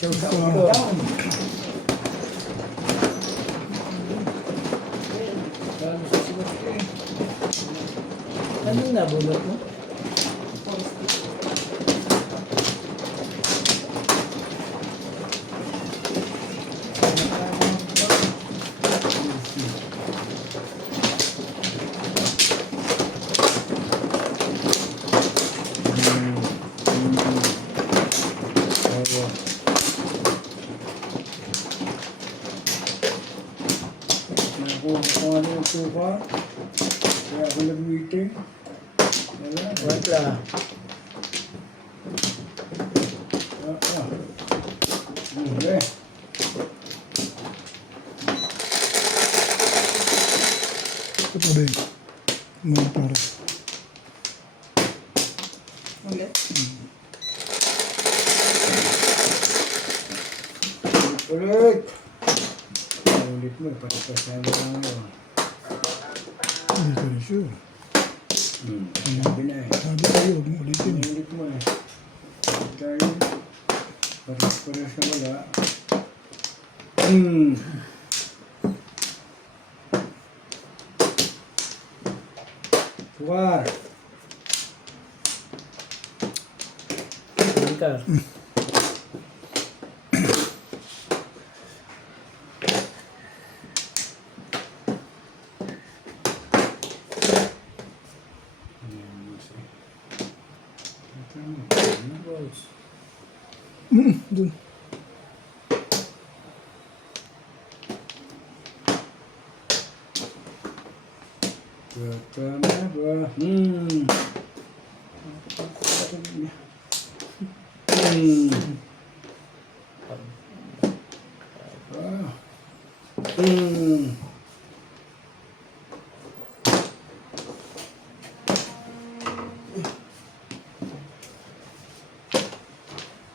Down. Anong nabulot mo? Nakuha ko ano yung tuka. Kaya ako nag-meeting. Wala. Wala. Okay. Ito pa rin. Mga para. Ulit. Ulit. Ulit mo. Pati-pasali lang yun. Hindi ka rin sure. Sabi na eh. Sabi tayo, huwag mo ulitin. Ulit mo eh. Tayo. Pares-pares na wala. Suwar. Bangkar. Balls. Dun. Tama ba?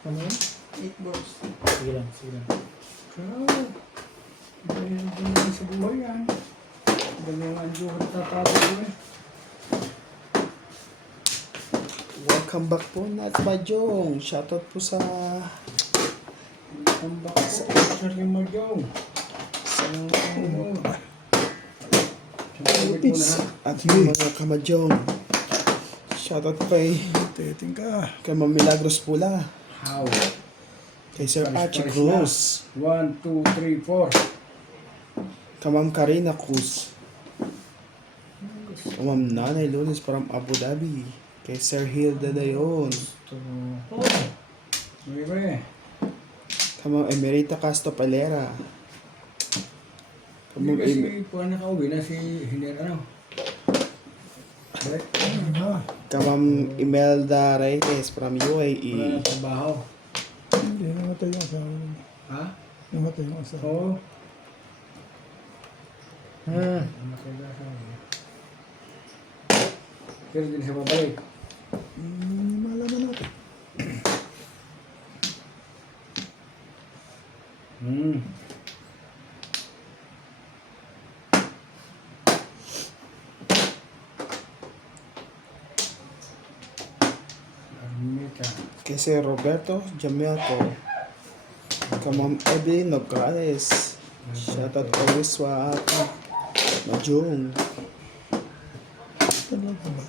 Ano yun? 8 balls. Sige lang, sige lang. Ganyan sa buhay yan. Ganyan ang duhat na tapo ko eh. Welcome back po, Nat Bajong. Shoutout po sa Ang baka sa Sir Majong. Philippines at yung mga kamajong. Shoutout kay Teting ka. Ma'am Milagros Pula, How? kay Sir Archie Paris Cruz, 1, 2, 3, 4. kay Ma'am Karina Cruz, kay Ma'am Nanay Lunes from Abu Dhabi, kay Sir Hilda Dayon, Bebe. kay Ma'am Emerita Castro Palera, kay Hindi Ma'am kasi puwan nakauwi na si Hiner ano. Right? kay Ma'am Imelda Reyes from Wala UAE. na trabaho. Hindi, namatay yung asawa. Ha? Namatay yung asawa. Oo. Hmm. Pero din siya babalik. Malaman natin. Armita. Kay Sir Roberto Jamiato, kay Ma'am Evelyn Nograles, shoutout kay Wiswa Majong, Ano pa ba?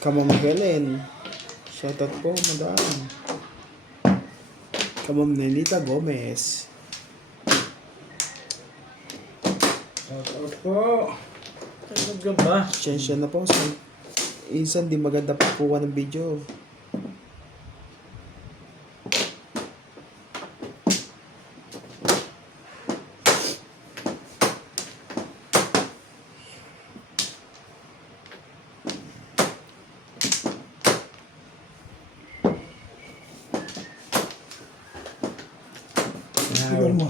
kay Ma'am Helen, shoutout po madam, kay Ma'am Nenita Gomez, Shoutout po. Ano ka ba? siyensya na po sa insan di maganda pagkuha ng video. Sigal mo.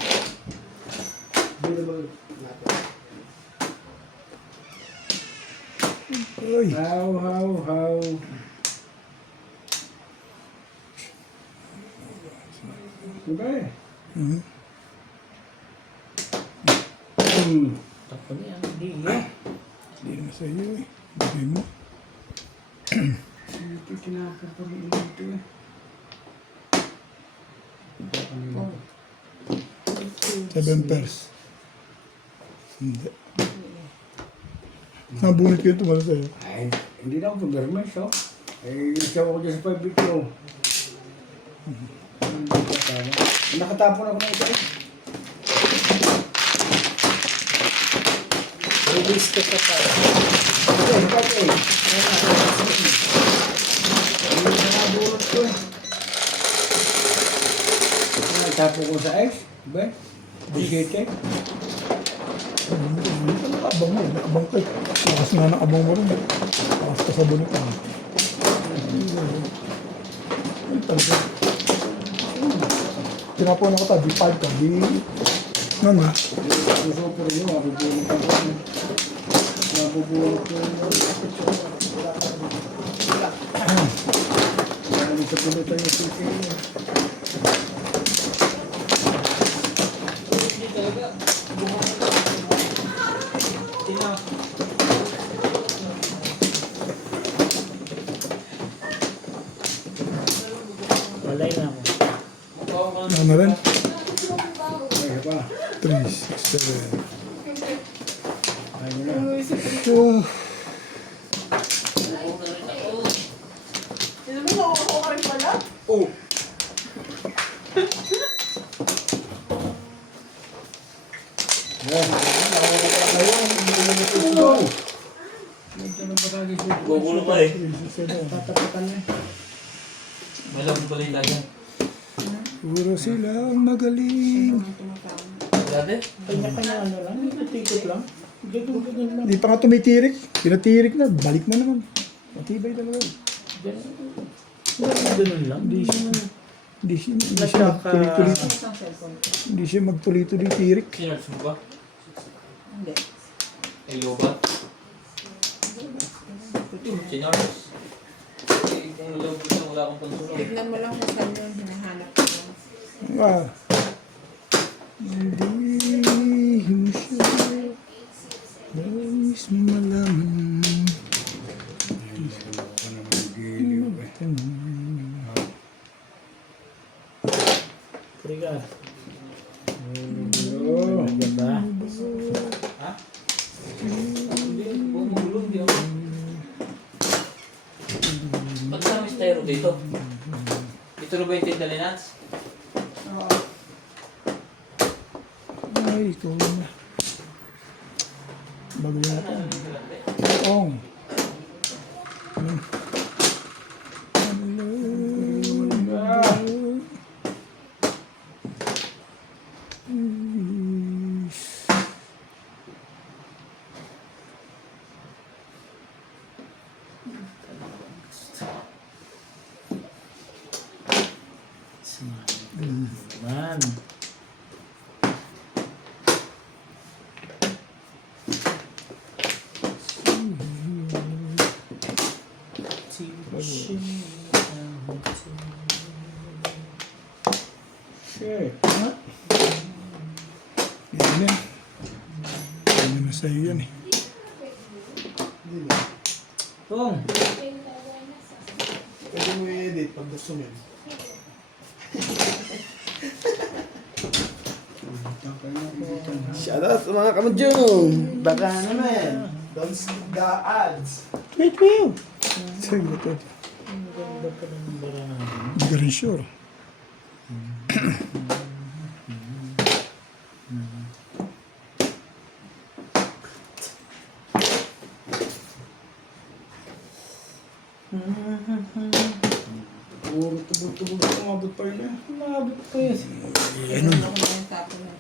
Ay. How. Diba eh? Tako niya. Hindi yan. Hindi na sa iyo eh. Bigay mo. pupuriin dito eh. Oh. 7 pairs. Hindi. Nabunit ko yung tumalo sa'yo. Ay, hindi na ako pag-garments, oh. Eh, ikaw ako dyan sa 5 bit ko. Nakatapon ako ng isa eh. Release ka sa tayo. Okay, okay. Hindi na nabunot ko eh. Nagtapo ko sa ice, ba? Bisete. Nakabang mo. Nakabang ka. Lakas nga nakabang mo rin. Lakas ka sa bunit. Ay, talaga. Tinapuan ako ta. Di 5 ka. Di... Ano nga? Gusto ko rin yun, mabubunot ako. Mabubunot ko yun. Marami sa pulutan yung susi yun. Walay na ako. Ano na rin? Ay, pa. 3, 6, 7. Ay, mo na. Oh, Sino mo nakukuha ka rin pala? Oh! Yan. Nakakita kayo. Hindi mo na ito go. Medyo na ba tayo sa Gugulo pa eh. 3, 6, 7. Tatapatan na. Malam pala yung lagyan. Puro sila ang magaling. Dati? Kanya-kanya ano lang. Tikot lang. Ganun lang. Hindi pa nga tumitirik. Pinatirik na. Balik na naman. Matibay talaga. Ganun lang. Hindi siya magtuloy-tuloy. Isang cellphone ko. Hindi siya magtuloy-tuloy tirik. Sinards mo ba? Hindi. Ilo ba? Sinards. Kung love ko siya, wala akong pansunan. Tignan mo lang kung saan yung hinahanap ko. Ah. Hindi mo siya nais malaman. Ako naman giliw eh. Purigan. Oh. Nandiyan ba? Ha? Hindi, bumulong di ako. Ba't namin styro dito? Dito na ba yung tinda ni Nats? Oo. Ay, ikaw na. Bago yata. Ong. Man. Shit. Yan yan. Ano na sa'yo yan eh. Tong. Pwede mo i-edit pag gusto mo yun. Shoutout sa mga kamadyong! Baka naman! Don't skip the ads! Wait, wait! Sa'yo na to. Ang ganda pa ng bara natin. Hindi ka rin sure. Puro tubog-tubog. Umabot pa yun eh. Umabot pa yun. Ano? Ako na yung tapon na.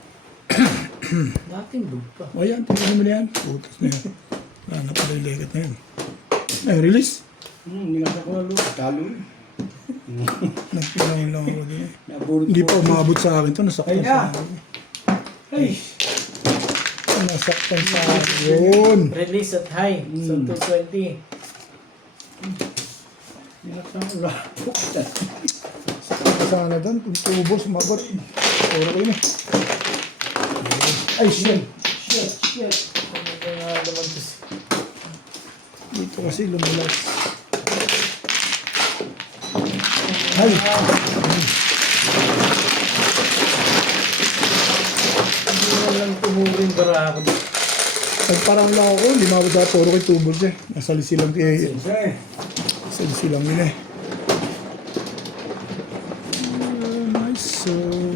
Dating bug pa. O yan, tingnan mo na yan. Putas na yan. Wala na pala yung legat na yan. Ay, release. Nilasa ko na lupa. Talo eh. Nagpinahin lang ako din eh. Naburot Hindi ko. pa umabot sa akin to. Nasaktan Ay, sa na. akin. Ay! Nasaktan sa akin. Release at high. So 220. Nilasa ko na lupa. Sana doon. Kung tubo, sumagot. Puro ko yun eh. Ay, shit. Shit. Ano ba nga naman to? Dito kasi lumulas. Ay, Hindi na lang tumuring bara ako. nagparang lang ako, hindi mabot na puro kay tubos eh. Nasa lisilang eh. Isa eh. Nasa lisilang yun eh. My soul.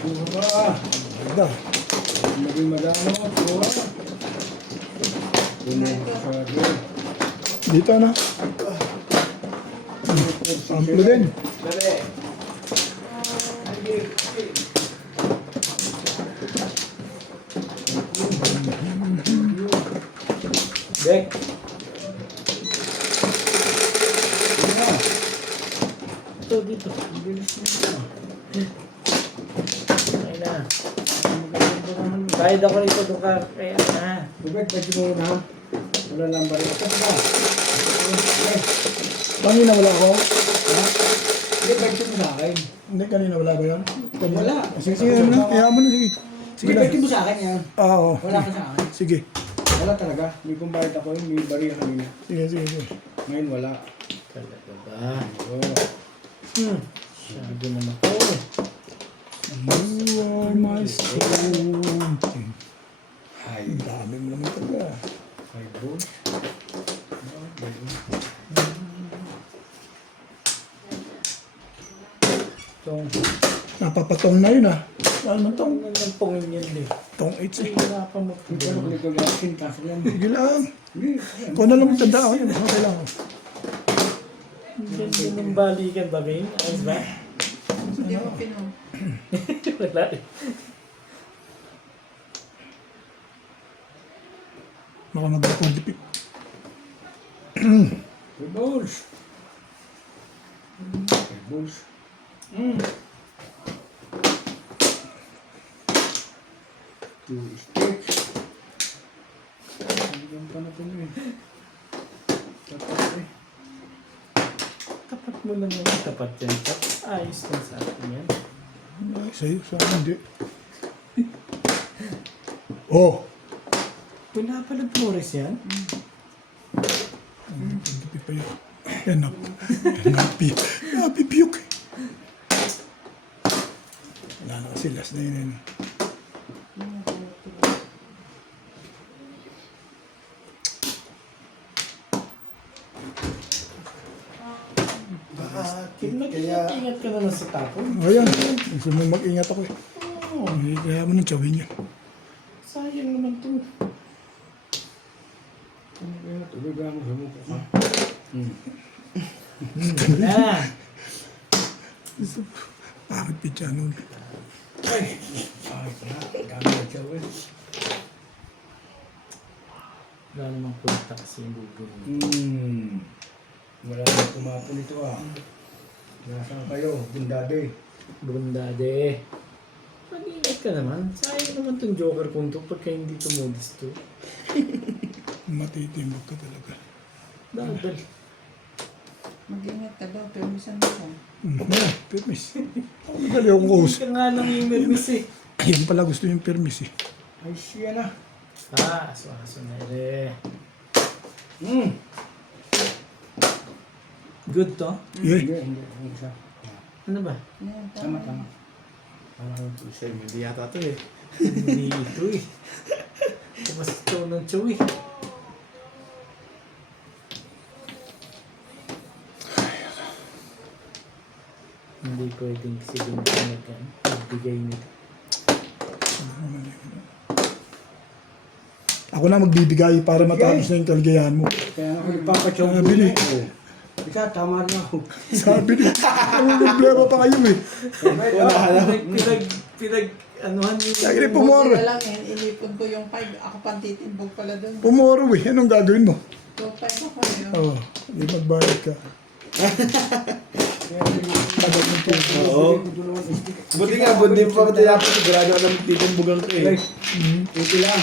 Kuha. Ganda. Maging madamo. Kuha. Sabi. Dito na. Amplo din. Dali. Dek. Ito, dito. Ay na. Kahit ako rito doon ka. Kaya na. Bubek, pwede mo na. Wala lang ba rin. Ito ba? Kanina wala ako. Ha? Hindi, pwede mo sa akin. Hindi, kanina wala ba yan? Wala. Sige, sige, ano na. Kaya mo na, sige. Sige Sige, na. pwede mo sa akin yan. Oo. Wala ka sa akin. Sige. Wala talaga. May kumbayad ako yun. May bariya kanina. Sige, sige, sige. Ngayon wala. Talaga ba? Oo. Sabi naman ako. You are my soul. Hi. Ang dami mo naman talaga. Hi, bro. Itong Napapatong na yun ah. Ano tong? ang pungin yun din. Tong 8 eh. Wala pa mo. Hindi ka nakulit ko gasin. Kaso lang. Sige lang. Hindi. Kung ano lang tanda ako yun. Okay lang. Hindi nung balikan ba, Bing? Ayos ba? Hindi mo pinom. Wala eh. Baka mag-record dipit. Hey, balls. Hey, balls. Two sticks. Hanggang pa na ito eh. Tapos eh. Tapat mo lang naman. Tapat yan. Ayos lang sa akin yan. Ay, sa'yo, sa akin hindi. Oh! Wala pala flores yan. Dipit pa yun. Yan na. Napipiyok eh. Wala na kasi last na yun. Bakit? Mag-ingat ka naman sa tapon. Ayan. Gusto mo mag-ingat ako eh. Kaya mo nang tsawin yan. Sayang naman to. Ano kaya? Tulog ako sa mukha ka. Na! Bakit pitya nun? Ay! Ay, dami na siya eh. Wala namang punta kasi yung bubong. Wala na tumapon ito ah. Nasaan kayo? Bundade. Bundade. Mag-ingat ka naman. Sayang naman tong joker kung to pagka hindi tumudis to. Matitimbog ka talaga. Daldal. Mag-ingat ka daw. Permisan mo ko. Yeah, permis. Ako nagali akong Hindi host. ka nga lang yung mermis eh. Ayun pala gusto yung permis eh. Ay, siya na. Aso na ere. Hmm. Good to? Yeah. Hindi siya. Ano ba? Yan, Tama, tama. Hindi yata to eh. Hindi ito eh. Mas ito ng chewy. Hindi pwedeng kasi dumagyan. Magbigay nito. Ako na magbibigay para matapos na yung kaligayahan mo. Kaya ako nagpapachow. Sabi ni. Isa, tama rin ako. Sabi ni, ano problema pa kayo eh. Anuhan niyo. Lagi rin Buti pumoro. na lang eh. Inipon ko yung 5. Ako pang titimbog pala doon. Pumoro eh. Anong gagawin mo? So, 5 ako yun. Oo. Hindi magbayad ka. Tagal ng puso. Oo. Buti nga, buti pa ba tinapos, sigurado ka naman titimbugan ko eh. Ito lang.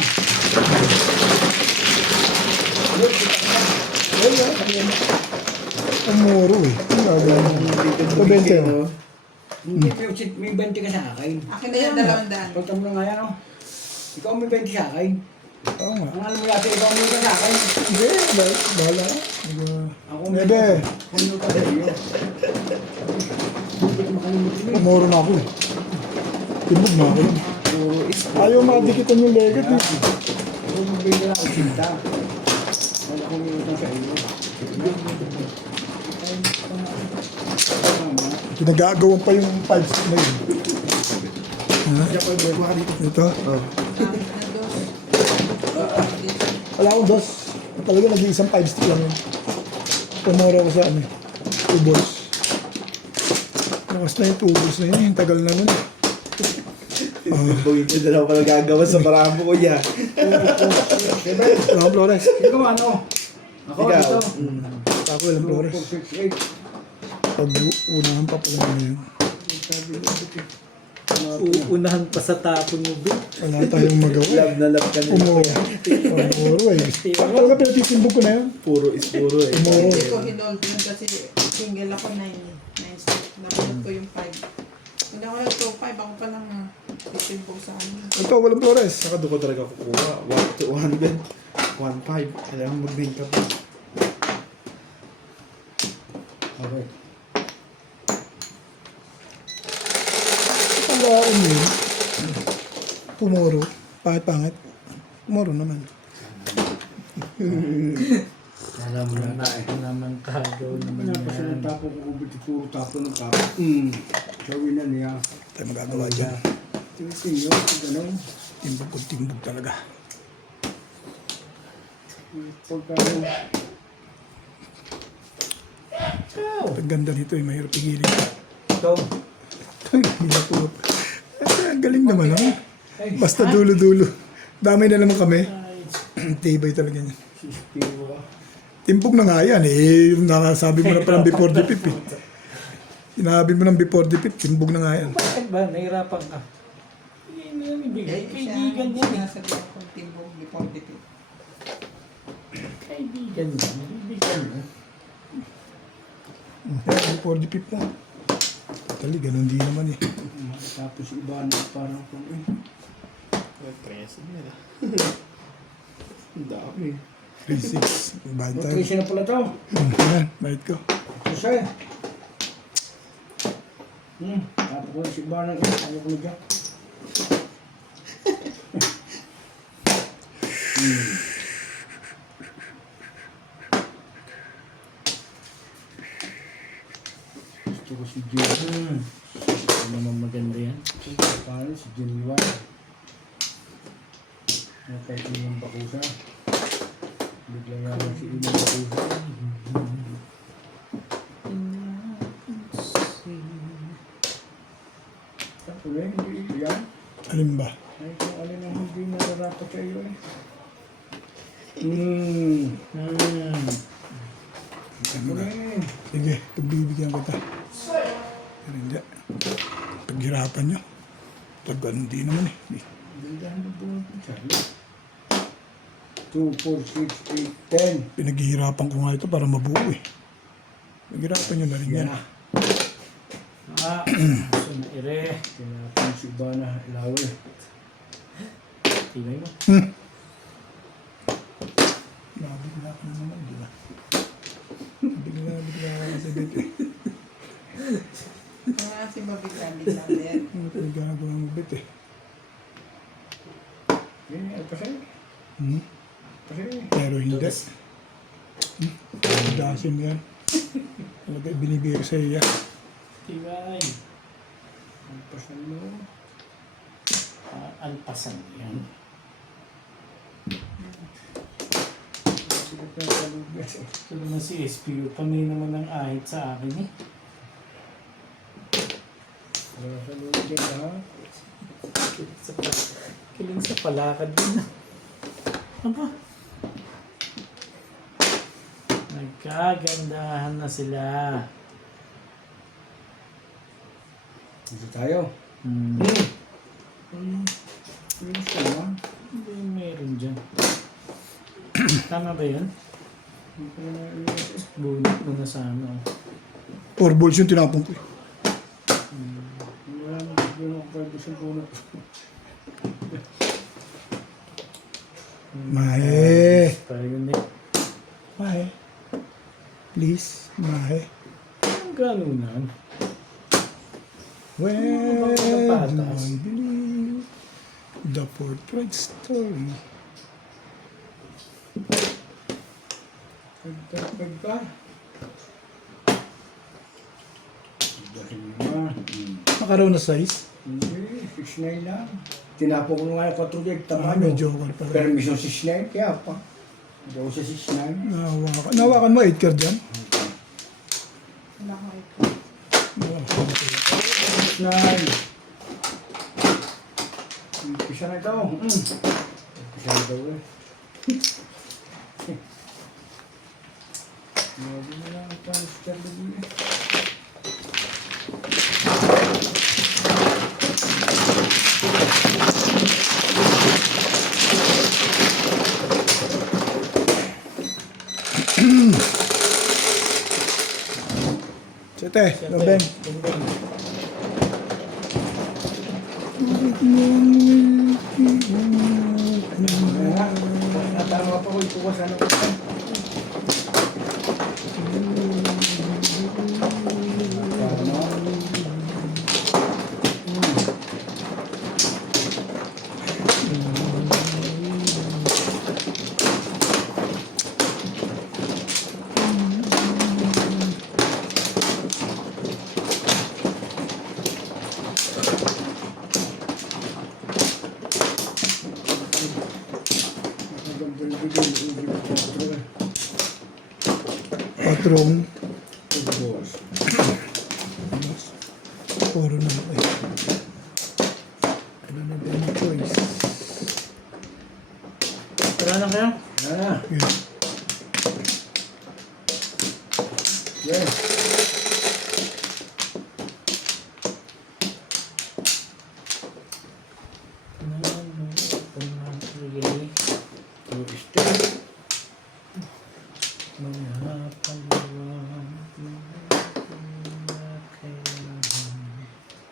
Umuro eh. Ang gagawin mo. Ito 20 oh. Hindi, may 20 ka sa akin. Akin na yan, 200. Pagka mo na nga yan, oh. Ikaw may 20 sa akin. Oo nga. Ang alam mo yata, ikaw may ka sa akin. Hindi, bahala. Ako may Nebe, puno ka sa iyo. Hindi ko makalimutin mo. umuro na ako eh. Timbog na ako yun. Ayaw madikitan yung legat eh. Kung magbigay lang, sinta. Wala akong minutang sa iyo. Pinagagawan pa yung 5 stick na yun. Ha? Ito? Oh. Wala akong dos. Talaga nag-iisang 5 stick lang yun. Pumura ko sa ano, 2 balls. Lakas na yung 2 balls na yun. Yung tagal na nun. Bugin ko na lang pala gagawa sa marami ko niya. Wala akong Flores. Ikaw ano? Ako Ikaw. ito. Ako walang Flores. 4, 6, 8. Pag unahan pa pala na yun. Uunahan pa sa tapon mo, Bill. Wala tayong magawa. Love na love ka na. Umuro. Umuro eh. Talaga pinatitimbog ko na yun. Puro is puro eh. Umuro. Hindi ko hinold yun kasi single ako 9 stick. Napulot ko yung 5. Hindi ako nag-2-5, ako pa lang titimbog sa amin. Ito, walang Flores. Saka doon ko talaga kukuha. 1 to 100. 1.5. Kailangan mag-main ka pa. Okay. Ang gawain yun. Pumuro. Pangit-pangit. Pumuro naman. Alam mo na. Naman kagaw naman Wala pa siya yan. ng tapo ko kubit. Puro tapo ng tapo. Gawin na niya. Tayo magagawa dyan. Tingin nyo, gano'n. Timbog ko, timbog talaga. Pagka Ang ganda nito eh. Mahirap pigilin. Ito, Ay, hirap po. Ang galing naman ah. Basta dulo-dulo. Damay na naman kami. Tibay talaga niya. Timbog na nga yan eh. Nakasabi mo na parang before the pip eh. Sinabi mo ng before the pip, timbog na nga yan. bakit ba? Nahirapan ka. Hindi na yung ibigay. Kaibigan yan eh. Sinasabi ako kung timbog before the pit. Kaibigan yan. Kaibigan yan. Before the pip na. Tali, ganun din naman eh. tapos iba na parang kung Preso nila. Ang dami. 3-6. Bayad tayo. Nutrition na pala to. Yan, bayad ko. Ito siya. Tapos ko si iba ng ano ko na dyan. Gusto ko si Jim. Ano naman maganda yan? Paano si Jim Iwan? Kahit yung bakusa. Biglang naman si Imong bakusa. Tapos eh, hindi yan. Alin ba? Ay, kung alin ang hindi nararapat sa iyo eh. Ano eh. Sige, pagbibigyan kita. Pero hindi. Paghirapan nyo. Pag ganun din naman eh. Gandaan na buwan ko sa'yo. 2, 4, 6, 8, 10. Pinaghihirapan ko nga ito para mabuo eh. Paghirapan nyo na rin yan. Yan. Gusto na ire. Tinapin si Bana Ilawe. Tingnan mo. Nabigla ko na naman, di ba? Bigla ka kasi dito eh. Kasi mabigla-bigla din. Ano ko ginagawa mo bit eh? Yan, alpasay. Alpasay. Pero hindi. Dasin yan. Ano ba binibigay ko sa iya? Tibay. Alpasay mo. Alpasan yan. Sigat na kalugas. Ito naman si SPU. Panay naman ng ahit sa akin eh. Wala sa lugar dyan ha. Kiling sa palakad din. Aba. Nagkagandahan na sila. Dito tayo. Bilis ka naman. Hindi meron dyan. Tama ba yun? Hindi ko na iwas. Bunot mo na sana. 4 balls yung tinapon ko. Wala na siguro ako pwede sa bunot. Mahe. Tayo yun eh. Mahe. Please. Mahe. Ang ganunan. When Patas. I believe the portrait story. Pagpagpag ka. Dahil na. Nakaraw na size. Hindi, 6'9 lang. Tinapon ko nga yung 4 leg, tama May nyo. joker pa rin. Permission 6'9, kaya pa. Hindi ako sa 6'9. Nahawakan. Nahawakan mo 8 card dyan? Wala ko ito. 6'9. Umpisa na ito. Umpisa na daw eh. Grabe na lang ito ang Mr. Lugi. Sete, Loben. Kaya, natama pa ko ito sana ko. Patrong. Boss. Puro na ako eh. Ano na ba yung choice? Tara na kayo. Ah, Yeah. yes.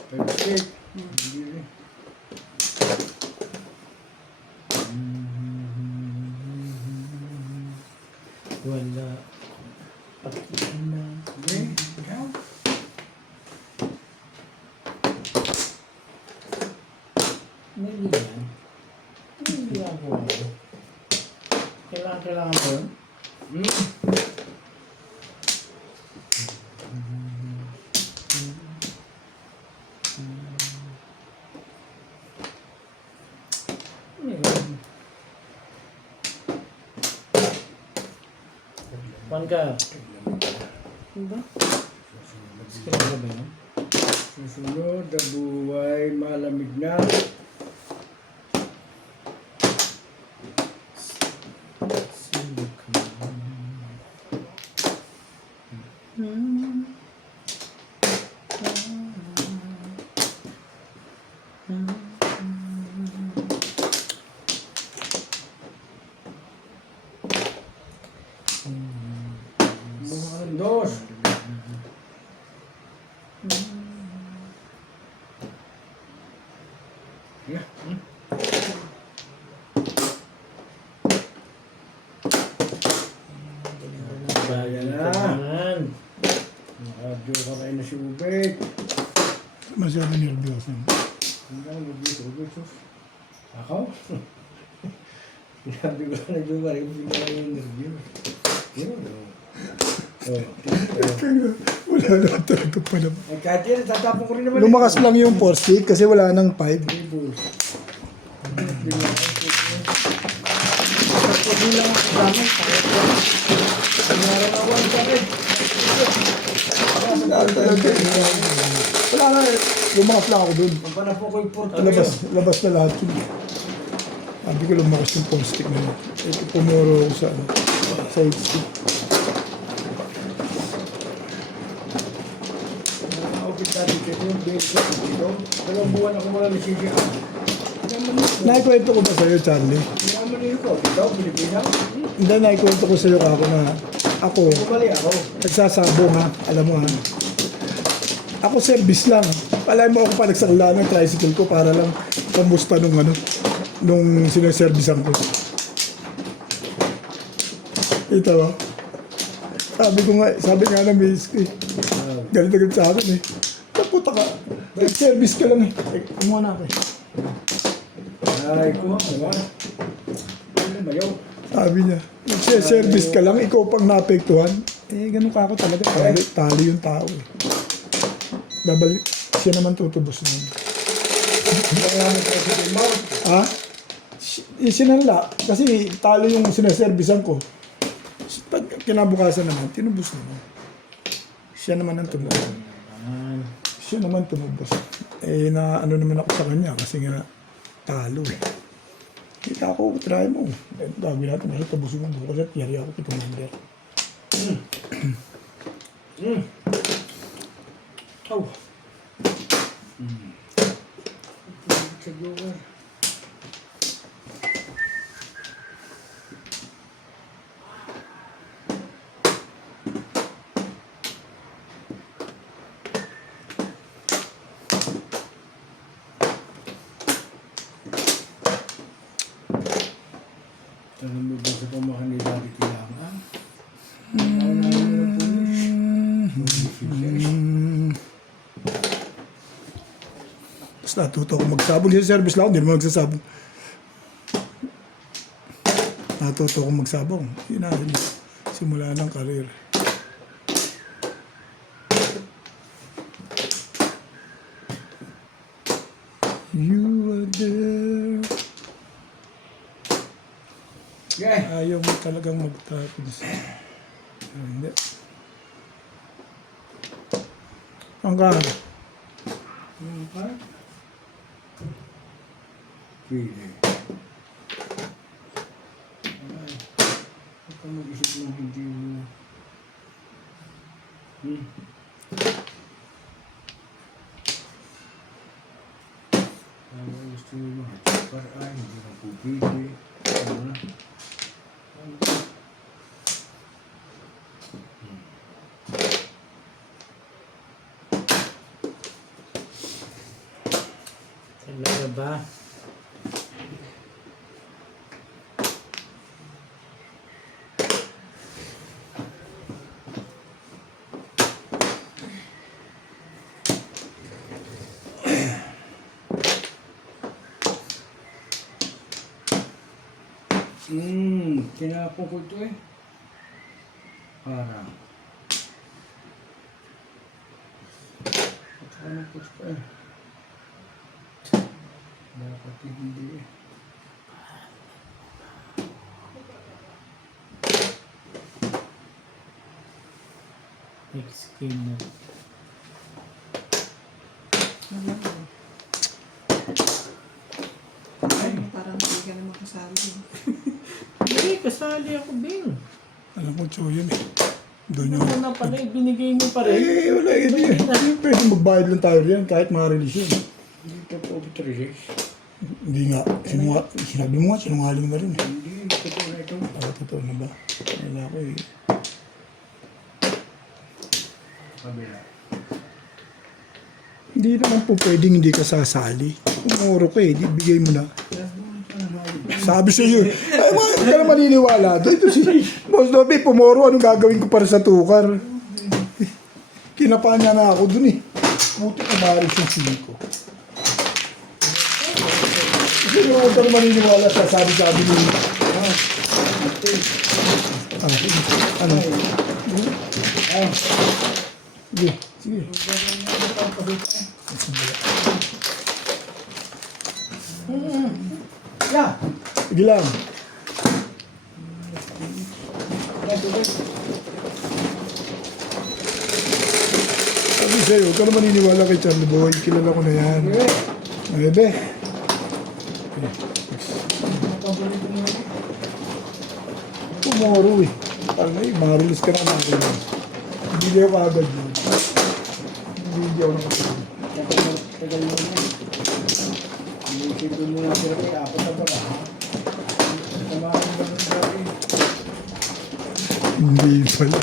Perfect. Wala. Pakitin na. Okay, ikaw. Hindi yan. Hindi ako. Kailangan mo yun? Meron. Pangka. Diba? Kailangan ko ba yun? Susunod, ang buhay malamig na. Sino ka? Mga dos. Yeah. Bayan na. naman. Nakadyo ka kayo na si Ubet. Masyado nervyoso. Hindi ako Ubet. Ako? Sinabi ko na dyan ba rin, hindi ko yung interview. Yun, Wala na talaga pa naman. Eh, kahit yan, tatapon ko rin naman. Lumakas lang yung 4 stick kasi wala nang 5. Tables. Tapos lang ako sa amin. Meron ako ang sakit. Wala na eh. Lumakas lang ako dun. Pagpanapo ko yung porto. Labas na lahat yun. Sabi ko lumakas yung 4 stick na yun. Ito pumuro ako sa side stick. Nakakapit natin kayo yung base ko dito. 2 buwan ako wala nasisya. Naikwento ko ba sa'yo, Charlie? Hindi naman nilo ko. Dito, Pilipinas. Hindi, naikwento ko sa'yo ako na Ako, Bumali ako. nagsasabong ha, alam mo ha. Ako service lang. Alam mo ako pa nagsakla ng tricycle ko para lang kamusta nung ano, nung sineservisan ko. Ito ba? Sabi nga ng miss ko eh. Galit na galit sa akin eh. Naputa ka. Nag-service ka lang eh. Kumuha na ako eh. Ay, ko. Diba? Ano ba yun? Sabi niya, nag-service ka lang, ikaw pang naapektuhan. Eh, ganun ka ako talaga. Tali yung tao eh. Babalik, siya naman tutubos nun. Ha? Sinanla. Kasi talo yung sineservisan ko. Pag kinabukasan naman, tinubos naman. Siya naman ang tumubos. Siya naman tumubos. Eh, na ano naman ako sa kanya kasi nga talo eh. Kita ako, try mo. Eh, dami natin, kasi tabusin mo bukas at yari ako kay Commander. Oh. Siguro. Tanong mo ba sa pamahan ni Daddy kailangan? Tapos natuto ako magsabong. Sa service lang ako, hindi naman magsasabong. Natuto ako magsabong. Yun na, simula ng karir. You are there. Yeah. Ayaw mo talagang magtapos. Hindi. Ang ka. Pili. Ay, huwag ka mag-isip ng hindi mo. Gusto mo mahal ay, hindi na po pili. Talaga ba? Tinapon ko ito eh. Para. Ano ko ito eh. Dapat hindi eh. X-Game na. Parang hindi ka na makasali. Hindi, kasali ako, Bing. Alam ko, Cho, yun eh. Doon yun. Ano na pala, binigay mo pa rin. Eh, wala yun eh. Pwede magbayad lang tayo riyan kahit ma-release yun. Dito po ito release. Hindi nga. Sinabi mo nga, sinungaling na rin eh. Hindi, totoo na ito. Totoo na ba? Wala ko eh. Kabila. Hindi naman po pwedeng hindi ka sasali. Umuro ko eh, di bigay mo na. Sabi sa iyo, ay mga hindi ka na maniniwala. Ito si Boss Dobby, pumoro, anong gagawin ko para sa tukar? Kinapaan niya na ako dun eh. Buti kumaris yung sili ko. Kasi yung huwag ka na maniniwala sa sabi-sabi mo. Ano? Sige, sige. Yeah. Sige lang. Sabi sa'yo, huwag ka na maniniwala kay Charlie Boy. Kilala ko na yan. Bebe. Tomorrow eh. Parang eh, ma-release ka na natin. Hindi ako agad yun. Hindi ako nakasama. Tagal mo na. Inisipin mo na sila kaya apat na ba? Samahan mo na rin dati. Hindi pala.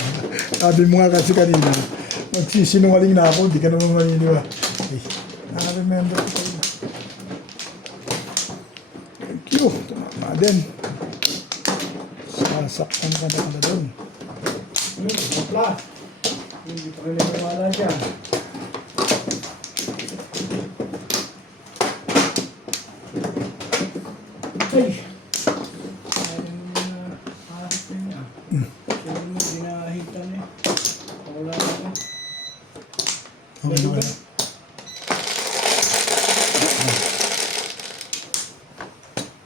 Sabi mo nga kasi kanina, magsisinungaling na ako, di ka naman maniniwa. Ay, na-remember ko kayo. Thank you. Tumama din. Sasaktan ka na doon. Hopla. Hindi pa kayo nagmamala dyan. Ay! Ayaw mo na ahit na niya. Sabi mo, dinahitan eh. Wala na ako. Okay na kaya.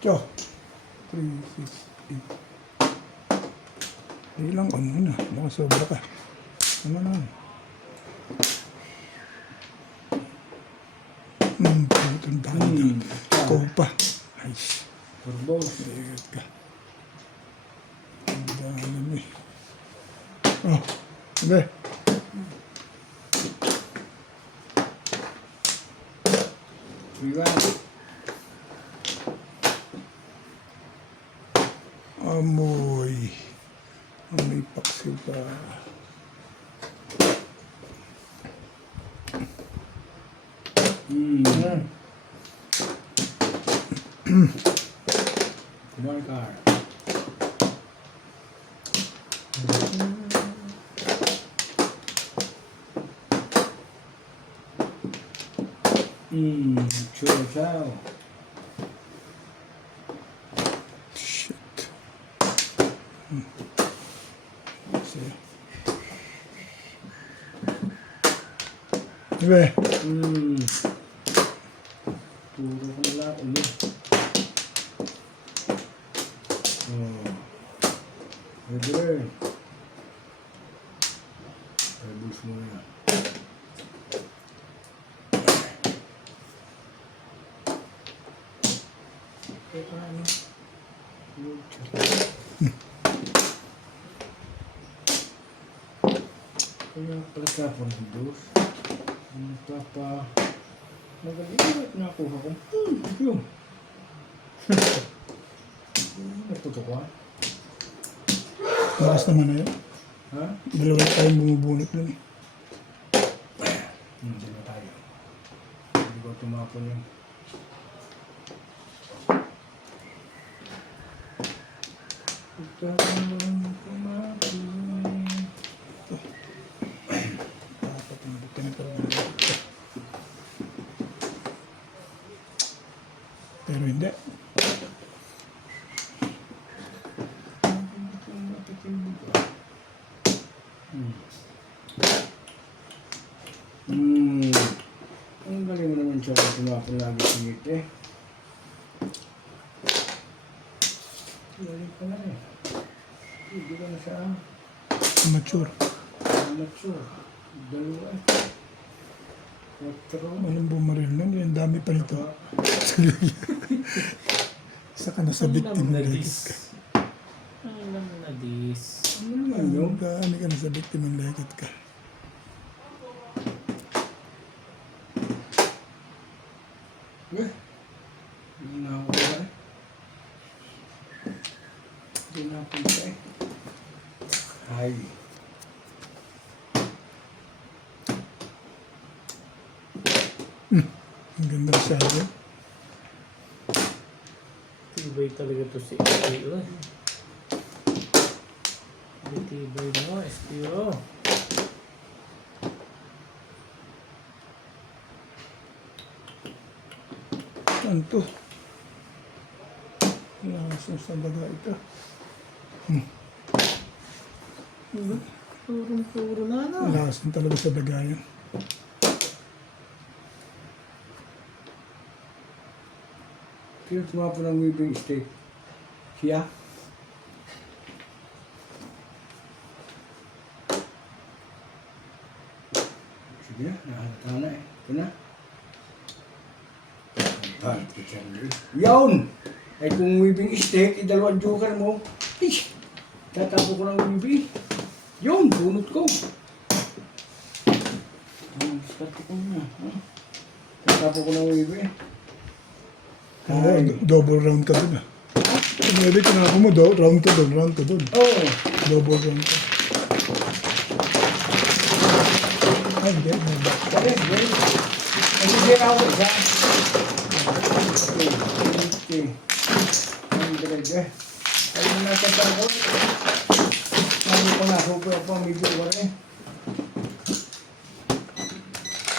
Tiyo. 3, 6, 8. Hindi lang, ano na. Baka sobra ka. Ano na. Putong dami. Ikaw pa. Nice. Turbos. Ligat ka. Ang dami. Oh. Hindi. Biwan. Amoy. Amoy paksiw pa. Markar. Churro. Shit. See. Diba? Turo ko na ulit. Regular. Rebus mo na. Kaya pala ka po ng dos. Papa. Magaling na nakuha ko. Yun. Nagputo ko ha? Lakas naman na yun. Ha? Dalawa tayong bumubunot nun. Hindi na tayo. Hindi ko tumapon yun. Ikaw ang tumapon. Dapat hindi ka nagkaroon. Pero hindi. Ang galing mo naman siya kung tumapon lagi sa ngiti. Galing ka na eh. Hindi ka na siya Mature. mature. Dalawa eh. 4. Walang bumaril nun. Yung dami pa nito. Saka na sa victim na legit this. ka. Alam na this. Ano naman yun? Dami ka na sa victim legit ka. Eh, hindi na ako ba eh. Hindi na ako ba eh. Ay. Ang ganda masyado. Tibay talaga to si SPO. Tibay mo, SPO. Saan to? Lakas sa daga ito. Puro na na. Lakas talaga sa daga yan. Sino tumapon ng weaving steak? Siya? Sige na, nahalata na eh. Ito na. Yun! Ay kung weaving steak, idalawang joker mo. Ish! Tatapo ko ng weaving. Yun! Bunot ko. Start ko na. Tatapo ko ng weaving. Oo, double round ka dun ah. Pwede tinapon mo do, round to doon. Oo. Double round to. Ay, hindi. May back. Pare, ganun. Hindi na ako isa. Okay. 100 eh. Ay, mo natin tayo. Sabi ko na, super ako ang medyo wala eh.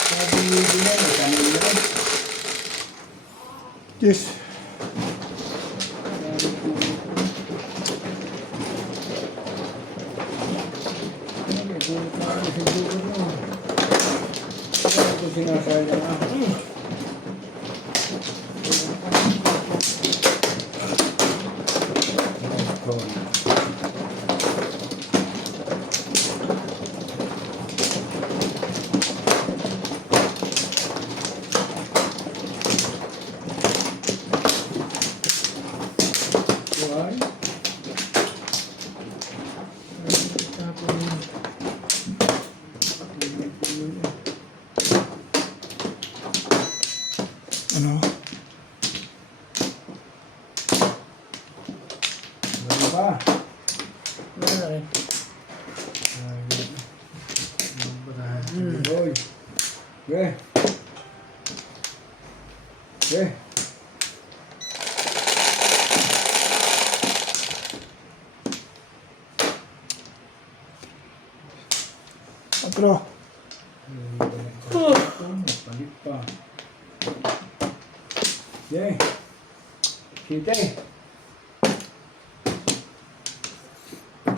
Sabi medyo na, kami na. Yes. Sinasayang ako. Ano? Ano ba? Wala rin. Boy. Yeah. Yeah. Patro. Palit pa. Yeah. Kita eh.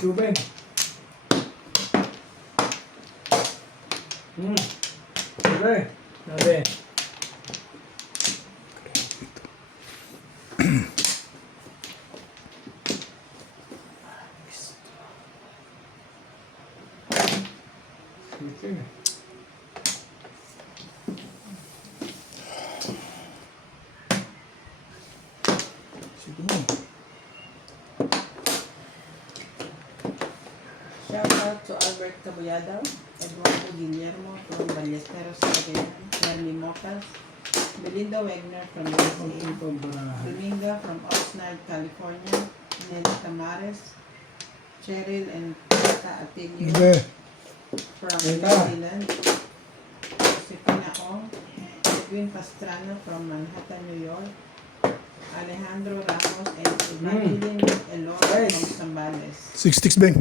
Chubeng. Okay. Sabi. Okay. Sige mo. Shout out to Albert Caballado, Eduardo Guillermo from Ballesteros, Cagayan, Charlie Mocas, Belinda Wegner from USA, Dominga from Oxnard, California, Nelly Tamares, Cheryl and Tata Atilio Hindi. from New Zealand, Josefina Ong, Edwin Pastrano from Manhattan, New York, Alejandro Ramos and Evangeline Elor from Zambales. 6 sticks, Beng.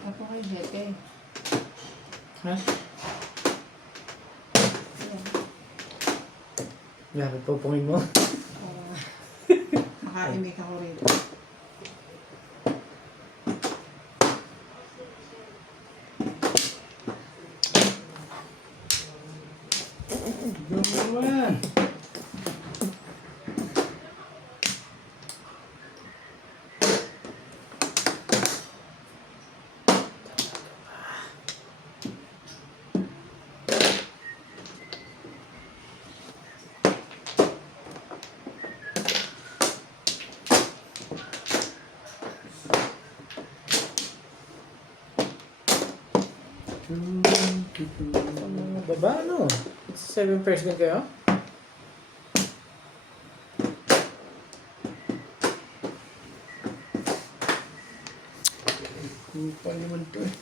Ako kay Jete. Ha? Grabe po pungin mo. Makaimik ako rito. Naman. Baba, ano? It's 7 pairs din kayo? Kupal naman to eh.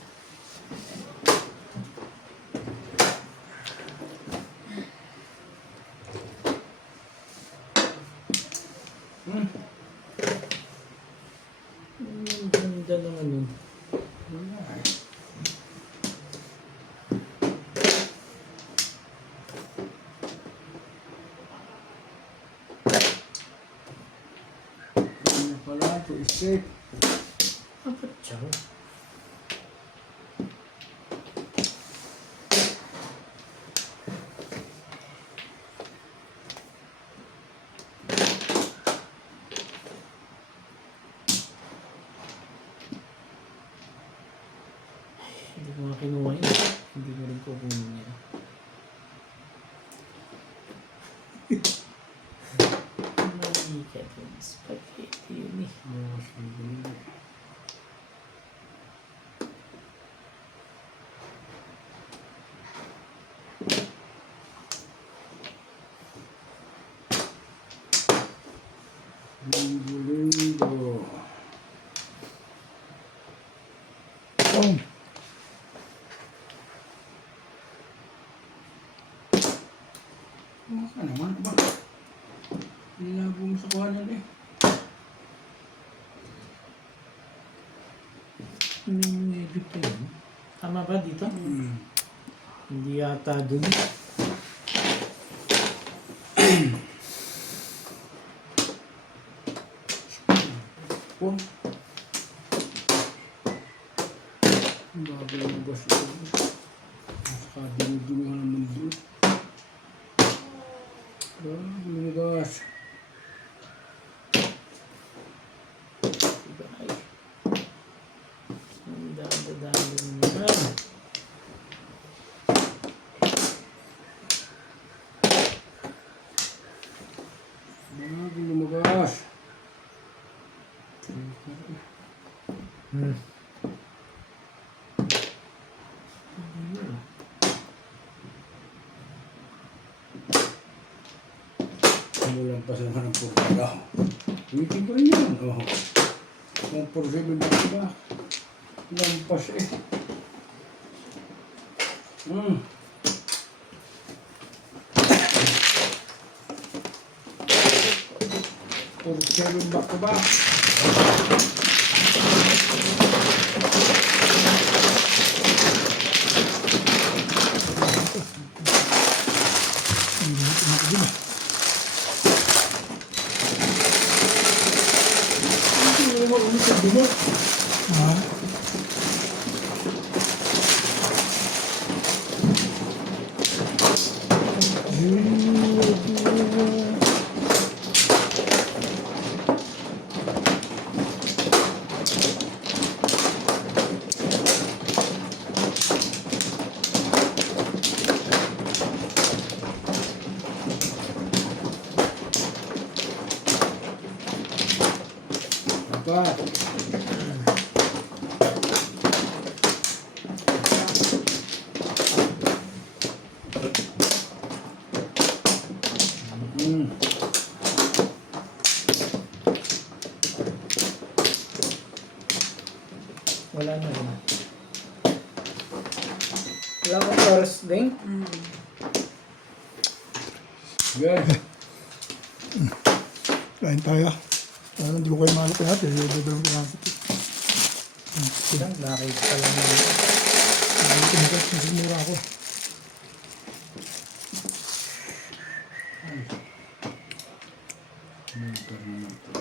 Ganda naman yun. Ano pala to escape. Apat siya. Hindi ko nga kinuha yun. Hindi ko rin kukunin yan. May Kevin Spaghetti yun eh. Oh, sige. Maka naman ba? Labo mo sa kuhanan eh. Edit pa yun. Tama ba dito? Hindi yata dun. Oh. Ang bago yung bus ito. Saka dinudumi ka naman doon. Lumigas. Ay. Ang dami naman. Bago lumigas. Umulan pa sa naman ng purga. Waiting ko rin yan. Oh. Ang purga yung ba? Lampas eh. Purga yung back-to-back. Ah, Apat. Wala na rin. Wala kang oras din? Sige. kain tayo. Ano, hindi ko kayo malaki natin. Dadalawang ko lang. Silang nakita pa lang naman. Ano, tumakas. Nasimura ako. Motor naman to.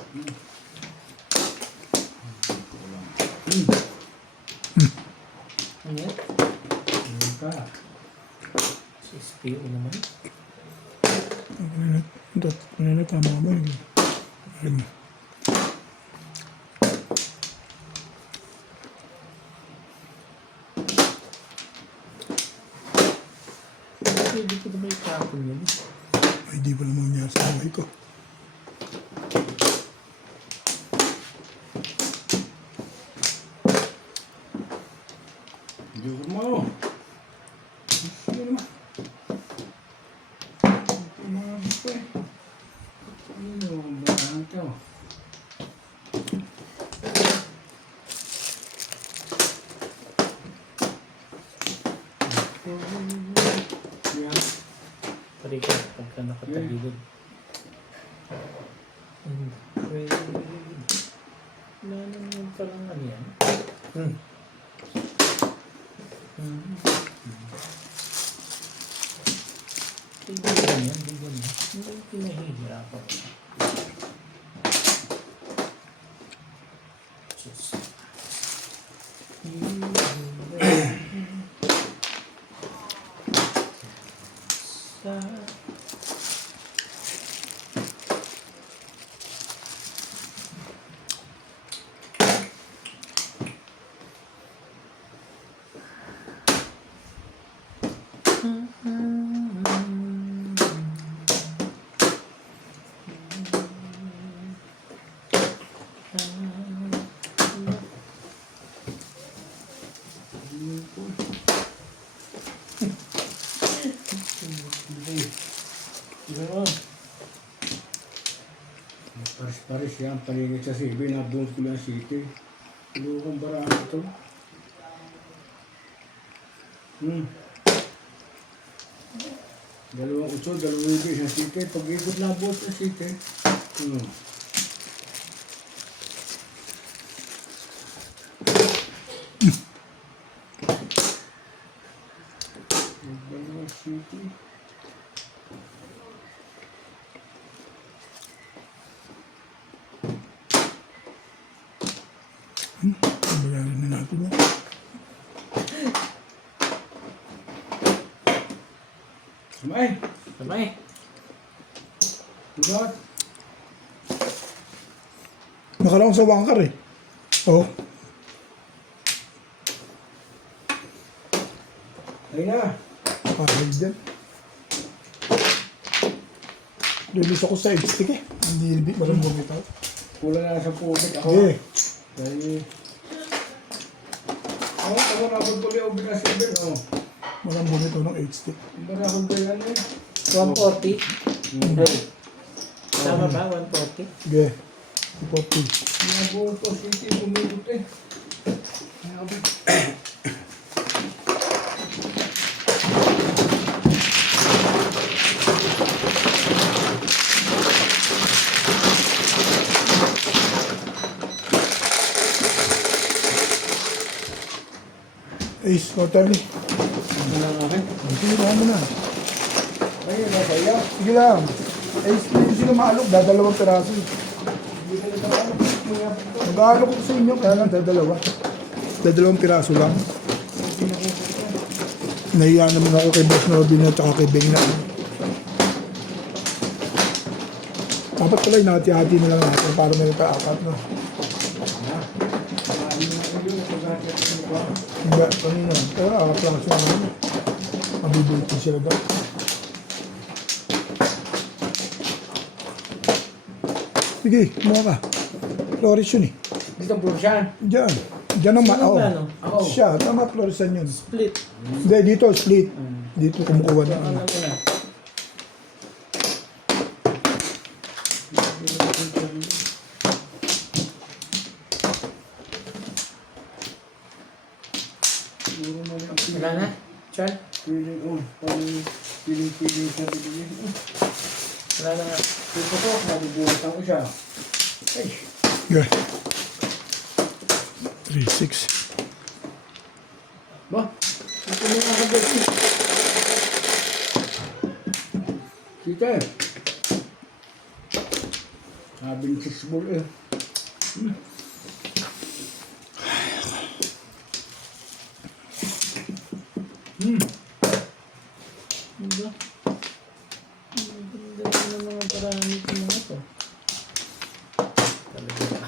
Ano yan? Ano ka? SPO naman. Ano na, tama ba? Ano? Pwede ko na ba itapon yun? Ay, di pala mangyari sa buhay ko. Joker mo. Sige naman. Ito mga gusto eh. Ano ang barang ito? Yan. Pari ka pagka nakatagilid. Pwede. Wala naman palang ano yan. Hindi yan, hindi yan. Hindi pinahihirapan ko. Paris-paris yan, paligid sa CB, nabuhos ko lang city. Lukong baraan ito. Dalawang utso, dalawang ibig, isang site. Pag-ikot na buot sa site. Dalawang site. Bayarin na natin yan. Samay! Sabay. Tugat! Nakalaon sa wangkar eh. Oh. Ayun na! Parang dyan. Lilis ako sa stick eh. Hindi parang bumitaw. Kulang na sa pubig ako. Okay. Dahil... Ako, ako nabot ko yung ubig na silver. Walang bumitaw ng 8 stick. Marahon ko yan eh. 140. Hindi. Tama ba? 140? Sige. 40. Nabot ko, siti, bumibot eh. Nabot. Ace, quarterly. Ano lang akin? Sige lang mo na. Ayun, nasa iyo. Sige lang. Ace, hindi sila maalok. Dadalawang peraso. Hindi ka na tayo. Mag-aalok ko sa inyo. Kaya lang, dadalawa. Dadalawang piraso lang. Nahiya naman ako kay Boss Norbin at saka kay Beng na. Dapat pala inati-hati na lang natin para may pa-apat no. Hindi, kanina. Pero aplaso naman. Mabibuti sila daw. Sige, kumuha ka. Flores yun eh. Dito po siya. Diyan. Diyan ang Sino oo. ba, no? Ako. Siya, tama Floresan yun. Split. Hindi, dito split. Dito kumukuha na. Alam ko na. Wala na? Char? Piling, piling sa bibigyan. Wala na nga. Dito ko, nabubuhatan ko siya. Ay, Yeah. 3-6. ba? Ito na nga agad eh. Sita eh. Sabing 6 ball eh. Diba? Ang ganda ng mga paramit ng mga to. Talaga ba?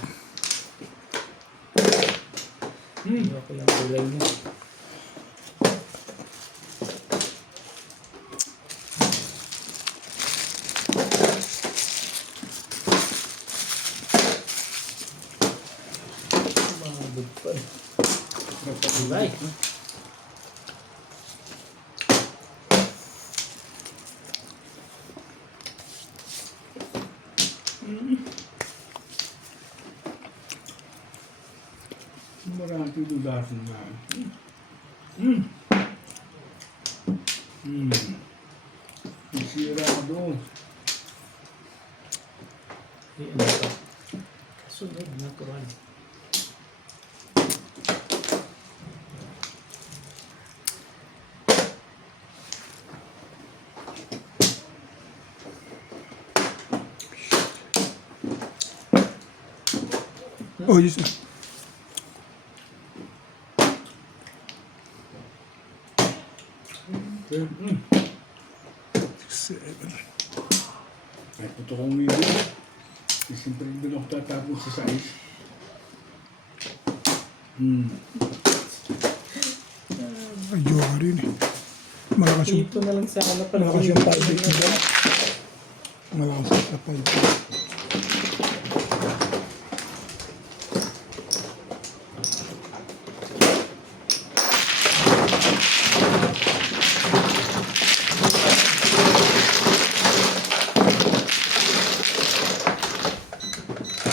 Iba ko yung kulay niya. Mga good pa eh. Diba eh? Marami dudasin na. Isira ka doon. Ano pa? Kasunod, natural. Oh, yes. 7. Kahit ito kong umiwi. Siyempre doon ako tatapos sa sais. Ay, jowa rin eh. Malakas yung, Dito na lang sa ano pala. malakas yung 5. Malakas sa 5.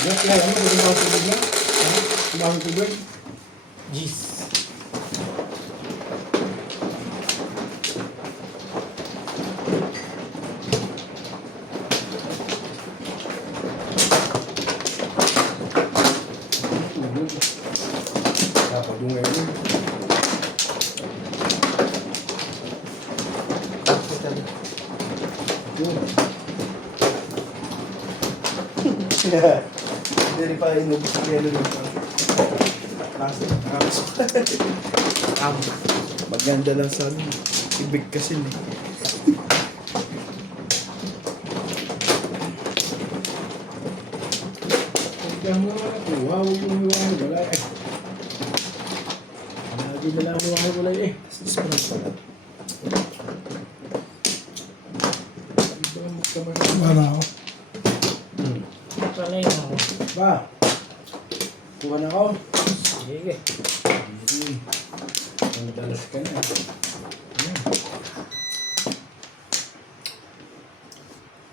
Yan, kaya mo, kung mga tubig na. Kumahang tubig. Jeez. Hindi pa inubos ang yelo ng maganda lang sa ano. Ibig kasi eh. Pagka mo naman ako, wow, yung wala eh. Lagi na lang wala eh. Wala ako. Sanay na ako. Ba? Kuha na ako. Sige. Ang dalas ka na. Ayan.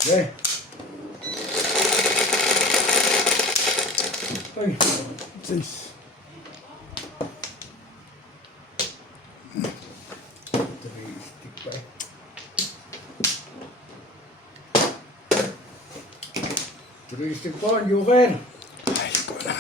Okay. Ay. 6. Stick pa eh. Stick po, Joker. Ay, ko na.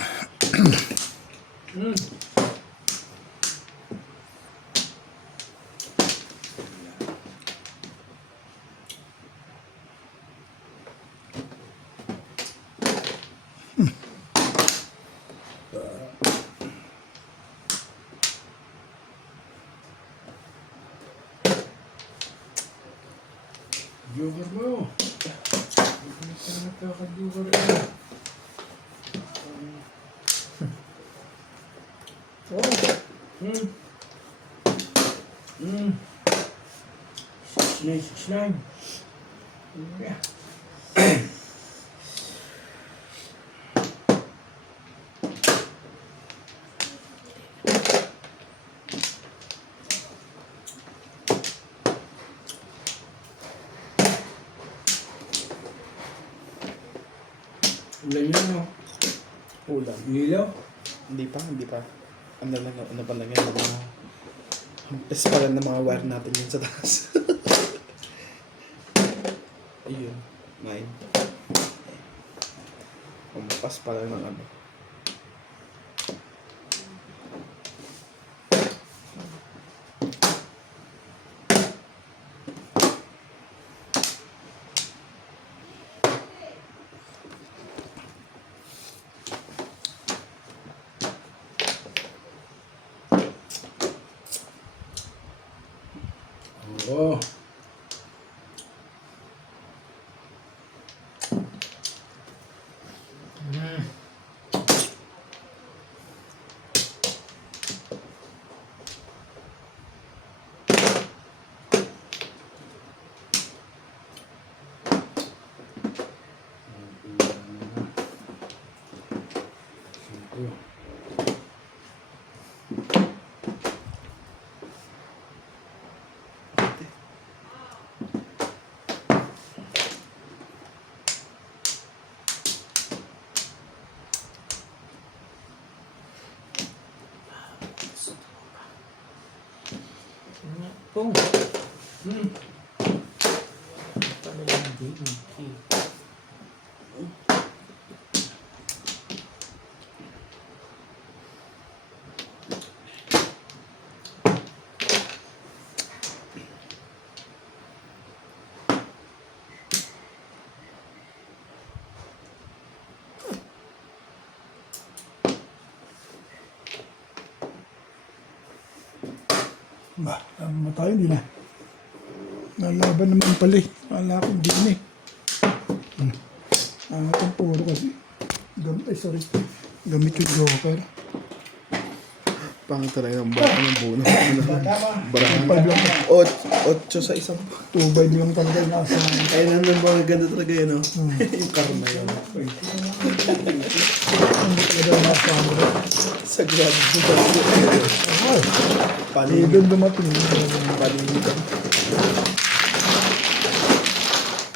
Joker mo. Hindi ka nakaka-joker eh. Slime. Yeah. Ulan yun, no? Ulam. Ilaw? Hindi pa. Ano pa lang yan, mga hampes pa lang ng mga wire natin yun sa taas. Ayun, mine. Hampas pa lang ng ano. Oo. Kung Hmm. pala yung baby. Ba, tayo hindi na. Lalaban naman pala eh. Wala akong din eh. Angat ang puro kasi. Sorry. Gamit yung joker. Pangit talaga ng baka ng buno. Barahan. 5 lang. 8 sa isang. 2 by lang talaga yung nasa. Ay, nandun ba? Ganda talaga yun, no? Yung karma yun. Hindi talaga yung nasa. Sa grab. Ay, Paling. doon dumating. Paling.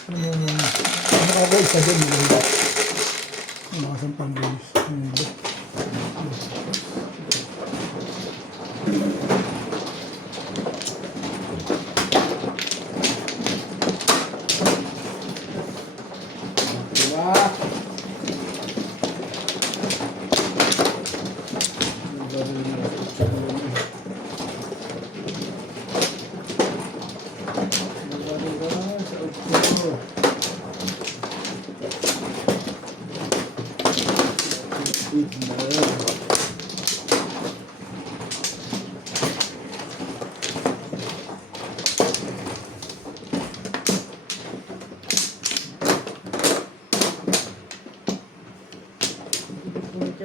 Ano mo yun? Nakaka-isa din. Nakasampang bilis. Diba? Sa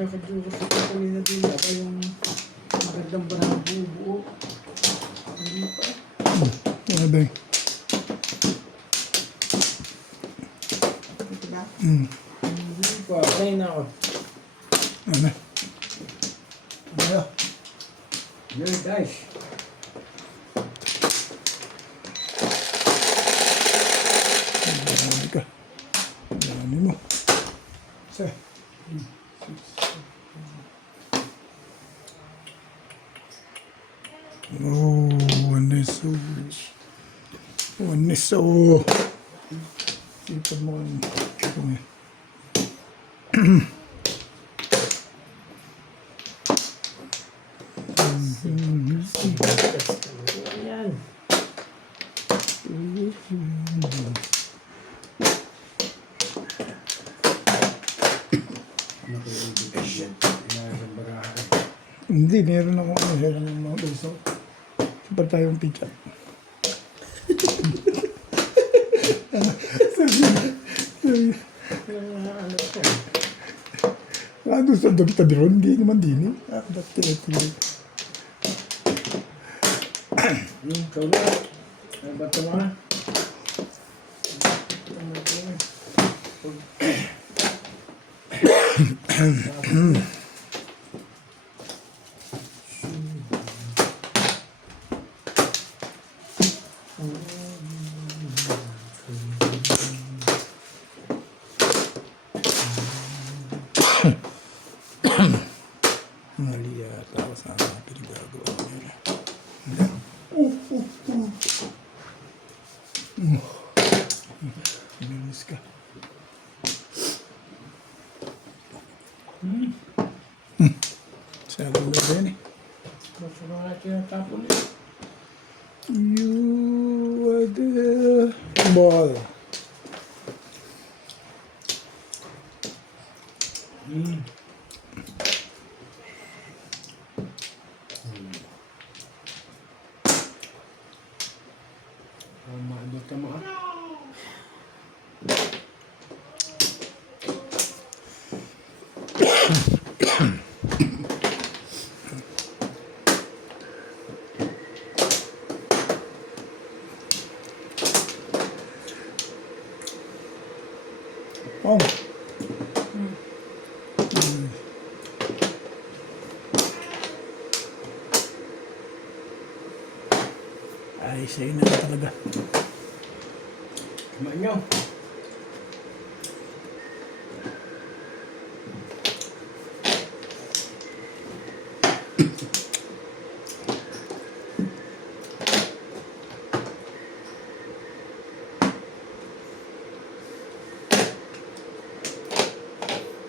kaya ka-Joker sa kanina din ako yung magandang barang buo. Hindi pa. Ano ba yun? Ito ba? Hindi pa. Patay na ako. Ano? Ano? Yun guys. Dami ka. Dami mo. Isa. Oh, one is so. One is so. Sipag mo ang ito nga. Ayan. Inasang barahan. Hindi, meron akong ano, meron ng mga beso. Super tayong pizza. Ano to? Ano sa Dr. Biron? Hindi naman din eh. Ah, Dr. Biron. Ikaw na. Ay, ba't ka mga? Mali yata ako sa mga pinagagawa niya. Bilis ka. Sabi mo ba yun eh? Gusto na natin yung tapon. You are the ball. Maabot ka mga. Oh. Ay, sa'yo na talaga. Kumain nyo.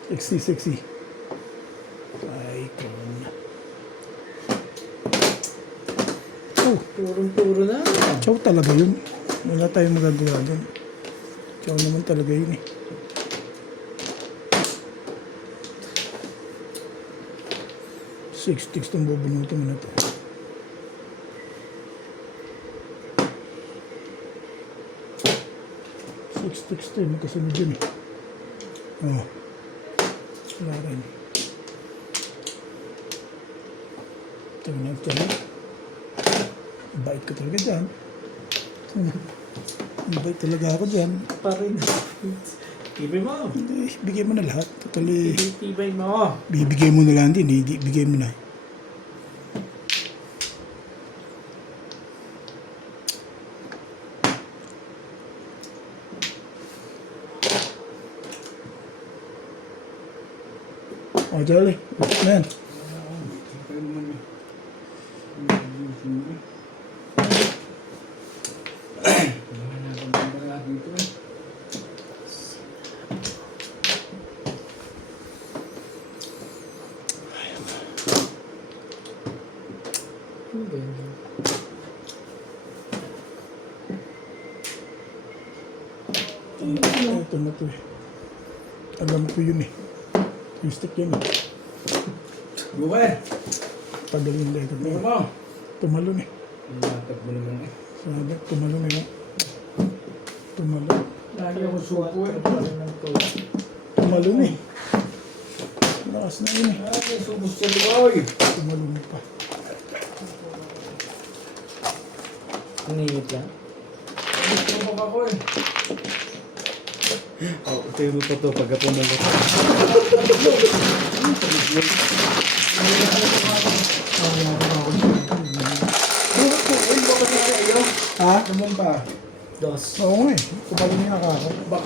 Sexy, sexy. Ay, kung... Oh, Turong-turo na. chow talaga yun. Wala tayong magagawa doon. Chow naman talaga yun eh. Six sticks itong bubunutin mo na to. Six sticks to, magkasunod yun eh. Oh. Wala rin. Ito na ito. Bait ka talaga dyan. Bait talaga ako dyan. Pa rin. Tibay mo. Hindi, bigay mo na lahat. Totally, Tibay mo. bibigay mo na lang din. Hindi, bigay mo na. O, Jolly. Man. Kaya naman yun. Wala na akong bambara dito eh. Ano ba yun? Ito na to eh. Alam ko yun eh. Yung stick yun eh. Buwer! Tagal yung letter Ano na. mo? Tumalon eh. Nalatag mo naman eh. Sabi, tumalon eh. Tumalon. Lagi ako supo eh. Tumalon eh. Taas na yun. Ay, subos sa ligoy. Tumalun pa. Nanginit lang. Subok ako eh. Oh, ito mo pa to pagka pumunta. Bakit po? Bakit na kayo? Ha? Naman pa. Dos. Oo nga eh. Tumalun nga ako.